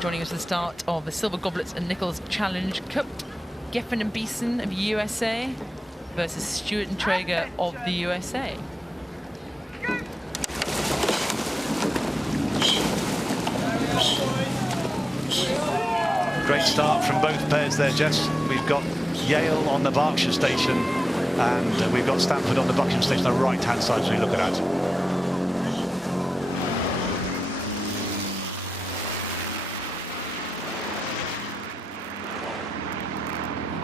joining us at the start of the Silver Goblets and Nickalls Challenge Cup. Geffen and Beeson of USA versus Stewart and Traeger of the USA. Great start from both pairs there, Jess. We've got Yale on the Berkshire station and we've got Stanford on the Buckingham station on the right-hand side as we look at that.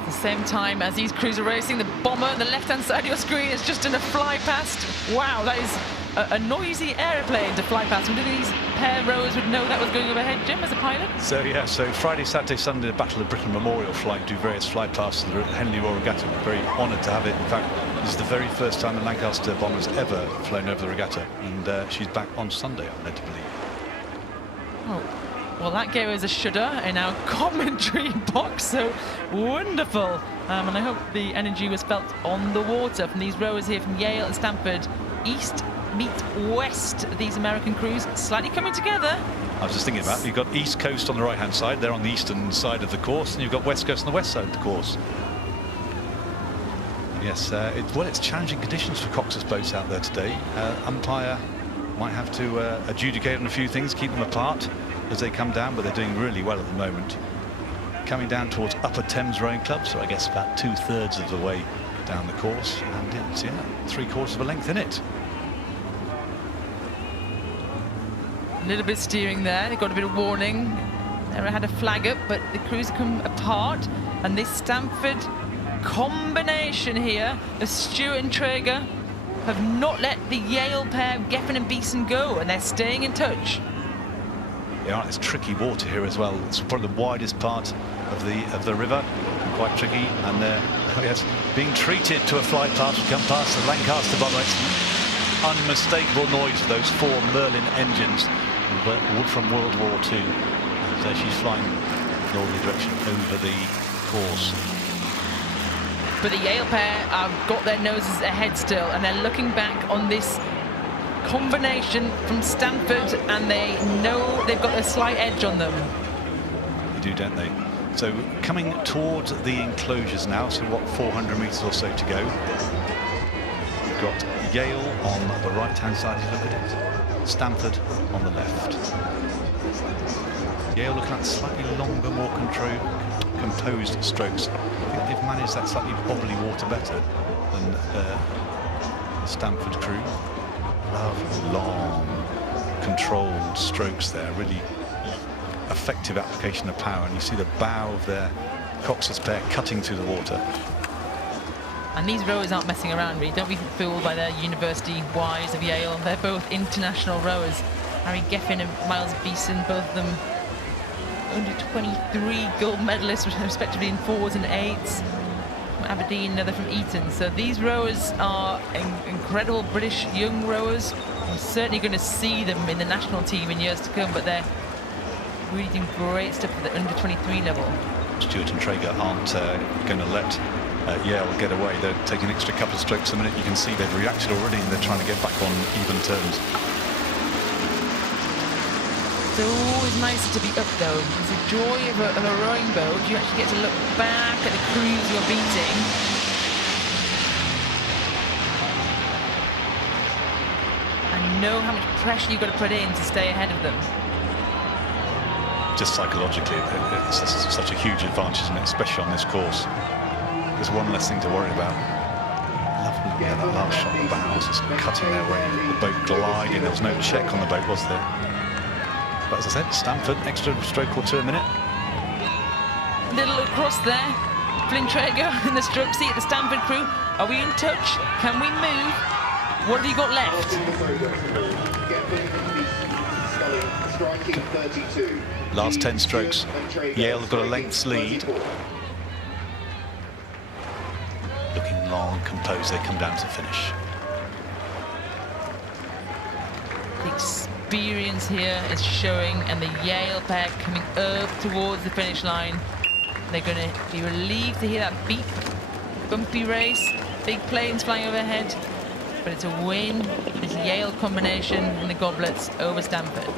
At the same time as these crews are racing, the bomber on the left-hand side of your screen is just in a fly past. Wow, that is a noisy aeroplane to fly past. Would these pair rowers would know that was going overhead, Jim, as a pilot? So yeah, so Friday, Saturday, Sunday, the Battle of Britain Memorial flight do various fly pasts to the Henley Royal Regatta. We're very honoured to have it. In fact, this is the very first time a Lancaster bomber's ever flown over the regatta, and she's back on Sunday, I'm led to believe. Oh, well, that gave us a shudder in our commentary box, so wonderful. And I hope the energy was felt on the water from these rowers here from Yale and Stanford. East meet west, these American crews slightly coming together. I was just thinking about it. You've got East Coast on the right-hand side, they're on the eastern side of the course, and you've got West Coast on the west side of the course. Yes, it's challenging conditions for Cox's boats out there today. Umpire might have to adjudicate on a few things, keep them apart as they come down, but they're doing really well at the moment. Coming down towards Upper Thames Rowing Club, so I guess about 2/3 of the way down the course, and it's, yeah, 3/4 of a length in it. A little bit steering there, they got a bit of warning. They had a flag up, but the crews come apart, and this Stanford combination here of Stewart and Traeger have not let the Yale pair, Geffen and Beeson, go, and they're staying in touch. Yeah, it's tricky water here as well. It's probably the widest part of the river, quite tricky, and they're being treated to a flight path. We come past the Lancaster bomber. It's unmistakable noise of those 4 Merlin engines from World War II. And there she's flying northerly direction over the course. But the Yale pair have got their noses ahead still, and they're looking back on this combination from Stanford, and they know they've got a slight edge on them. They do, don't they? So coming towards the enclosures now, so what, 400 metres or so to go. We've got Yale on the right-hand side, if you look at it. Stanford on the left. Yale looking at slightly longer, more composed strokes. I think they've managed that slightly bobbly water better than the Stanford crew. Lovely, long, controlled strokes there, really effective application of power, and you see the bow of their Cox's pair cutting through the water. And these rowers aren't messing around, really. Don't be fooled by their university Ys of Yale. They're both international rowers. Harry Geffen and Miles Beeson, both of them under 23 gold medalists, respectively in 4s and 8s. From Aberdeen, another from Eton. So these rowers are incredible British young rowers. I'm certainly going to see them in the national team in years to come, but they're really doing great stuff at the under 23 level. Stewart and Traeger aren't going to let Yale get away. They're taking an extra couple of strokes a minute. You can see they've reacted already, and they're trying to get back on even terms. It's always nicer to be up, though. It's the joy of a rowing boat. You actually get to look back at the crews you're beating. And know how much pressure you've got to put in to stay ahead of them. Just psychologically, it's such a huge advantage, isn't it? Especially on this course. There's one less thing to worry about. Lovely, yeah, that last shot, the bows just cutting their way, the boat gliding. There was no check on the boat, was there? But as I said, Stanford, extra stroke or 2 a minute. Little across there. Flynn Traeger in the stroke seat at the Stanford crew. Are we in touch? Can we move? What have you got left? Last 10 strokes. Yale have got a length's lead. Looking long, composed, they come down to finish. The experience here is showing, and the Yale pair coming up towards the finish line. They're going to be relieved to hear that beep. Bumpy race, big planes flying overhead, but it's a win. This Yale combination in the Goblets over Stanford.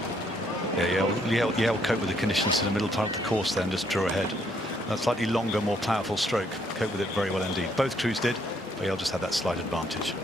Yeah, Yale coped with the conditions in the middle part of the course there and just drew ahead. A slightly longer, more powerful stroke. Coped with it very well indeed. Both crews did, but Yale just had that slight advantage.